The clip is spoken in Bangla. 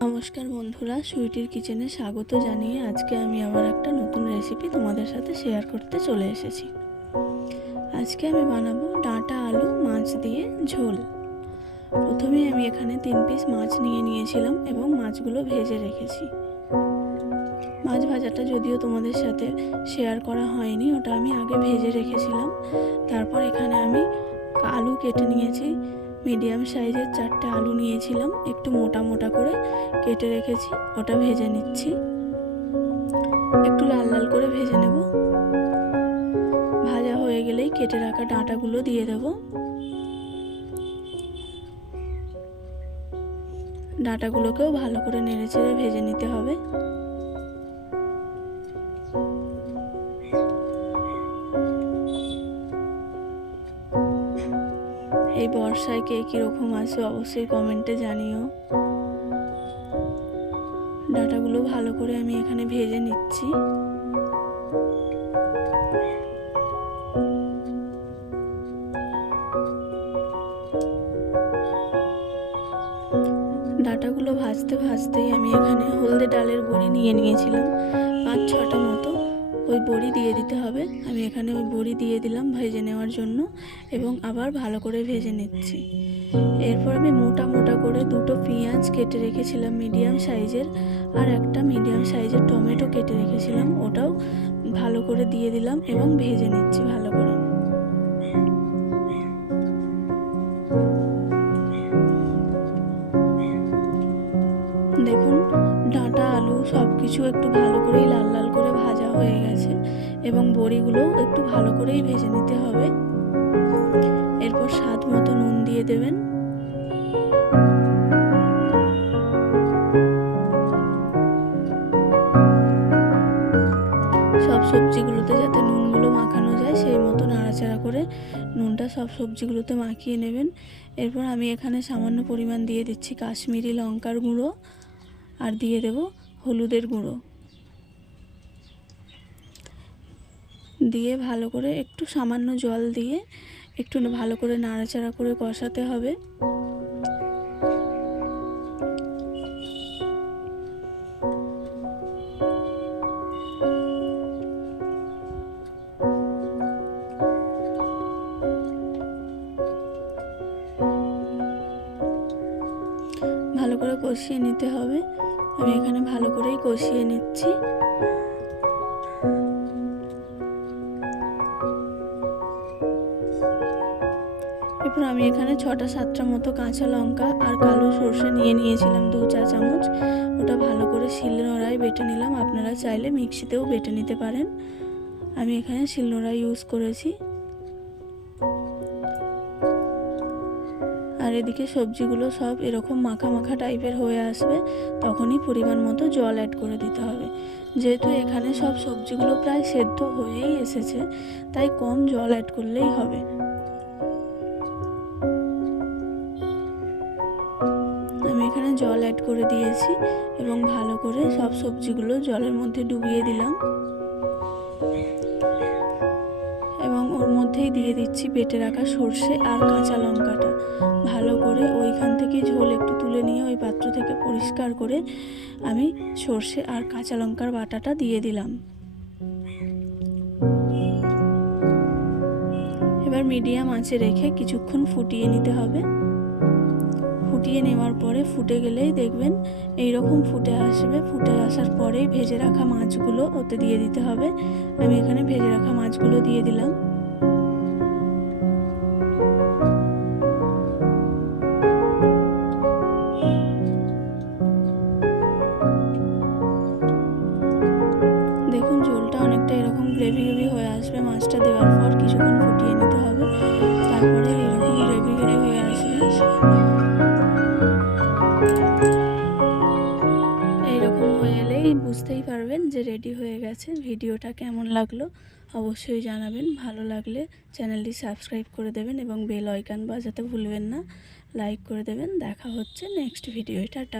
নমস্কার বন্ধুরা, সুইটির কিচেনে স্বাগত জানিয়ে আজকে আমি আবার একটা নতুন রেসিপি তোমাদের সাথে শেয়ার করতে চলে এসেছি। আজকে আমি বানাবো ডাঁটা আলু, মাছ দিয়ে ঝোল। প্রথমে আমি এখানে তিন পিস মাছ নিয়ে নিয়েছিলাম এবং মাছগুলো ভেজে রেখেছি। মাছ ভাজাটা যদিও তোমাদের সাথে শেয়ার করা হয়নি, ওটা আমি আগে ভেজে রেখেছিলাম। তারপর এখানে আমি আলু কেটে নিয়েছি। মিডিয়াম সাইজের চারটে আলু নিয়েছিলাম, একটু মোটা মোটা করে কেটে রেখেছি, ওটা ভেজে নিচ্ছি। একটু লাল লাল করে ভেজে নেব। ভাজা হয়ে গেলেই কেটে রাখা ডাঁটাগুলো দিয়ে দেব। ডাঁটাগুলোকেও ভালো করে নেড়ে চেড়ে ভেজে নিতে হবে। এই বর্ষায় কে কীরকম আছে অবশ্যই কমেন্টে জানিও। ডাটাগুলো ভালো করে আমি এখানে ভেজে নিচ্ছি। ডাটাগুলো ভাজতে ভাজতেই আমি এখানে হলদে ডালের বড়ি নিয়ে নিয়েছিলাম, পাঁচ ছটা মতো। ওই বড়ি দিয়ে দিতে হবে। আমি এখানে ওই বড়ি দিয়ে দিলাম ভেজে নেওয়ার জন্য এবং আবার ভালো করে ভেজে নিচ্ছি। এরপর আমি মোটা মোটা করে দুটো পেঁয়াজ কেটে রেখেছিলাম মিডিয়াম সাইজের আর একটা মিডিয়াম সাইজের টমেটো কেটে রেখেছিলাম। ওটাও ভালো করে দিয়ে দিলাম এবং ভেজে নিচ্ছি ভালো করে। দেখুন, ডাঁটা, আলু সব কিছু একটু ভালো করেই লাল লাল করে ভাজা হয়ে গেছে। এবং বড়িগুলো একটু ভালো করেই ভেজে নিতে হবে। এরপর স্বাদ মতো নুন দিয়ে দেবেন। সব সবজিগুলোতে যাতে নুনগুলো মাখানো যায়, সেই মতো নাড়াচাড়া করে নুনটা সব সবজিগুলোতে মাখিয়ে নেবেন। এরপর আমি এখানে সামান্য পরিমাণ দিয়ে দিচ্ছি কাশ্মীরি লঙ্কার গুঁড়ো আর দিয়ে দেব হলুদের গুঁড়ো। দিয়ে ভালো করে একটু সামান্য জল দিয়ে একটু ভালো করে নাড়াচাড়া করে কষাতে হবে। ভালো করে কষিয়ে নিতে হবে। আমি এখানে ভালো করেই কষিয়ে নিচ্ছি। আমি এখানে ছটা সাতটা মতো কাঁচা লঙ্কা আর কালো সর্ষে নিয়ে নিয়েছিলাম, দু চা চামচ। ওটা ভালো করে শিলনোড়ায় বেটে নিলাম। আপনারা চাইলে মিক্সিতেও বেটে নিতে পারেন। আমি এখানে শিলনোড়া ইউজ করেছি। আর এদিকে সবজিগুলো সব এরকম মাখা মাখা টাইপের হয়ে আসবে, তখনই পরিমাণ মতো জল অ্যাড করে দিতে হবে। যেহেতু এখানে সব সবজিগুলো প্রায় সেদ্ধ হয়েই এসেছে, তাই কম জল অ্যাড করলেই হবে। এখানে জল অ্যাড করে দিয়েছি এবং ভালো করে সব সবজিগুলো জলের মধ্যে ডুবিয়ে দিলাম। এবং ওর মধ্যেই দিয়ে দিচ্ছি বেটে রাখা সর্ষে আর কাঁচা লঙ্কাটা। ভালো করে ওইখান থেকে ঝোল একটু তুলে নিয়ে ওই পাত্র থেকে পরিষ্কার করে আমি সর্ষে আর কাঁচা লঙ্কার বাটাটা দিয়ে দিলাম। এবার মিডিয়াম আঁচে রেখে কিছুক্ষণ ফুটিয়ে নিতে হবে। ফুটিয়ে নেওয়ার পরে ফুটে গেলেই দেখবেন এই রকম ফুটে আসবে। ফুটে আসার পরেই ভেজে রাখা মাছগুলো ওতে দিয়ে দিতে হবে। আমি এখানে ভেজে রাখা মাছগুলো দিয়ে দিলাম। পারবেন যে রেডি হয়ে গেছে ভিডিওটা কেমন লাগল অবশ্যই জানাবেন। ভালো লাগলে চ্যানেলটি সাবস্ক্রাইব করে দেবেন এবং বেল আইকন বাজাতে ভুলবেন না। লাইক করে দেবেন। দেখা হচ্ছে নেক্সট ভিডিও টাটা।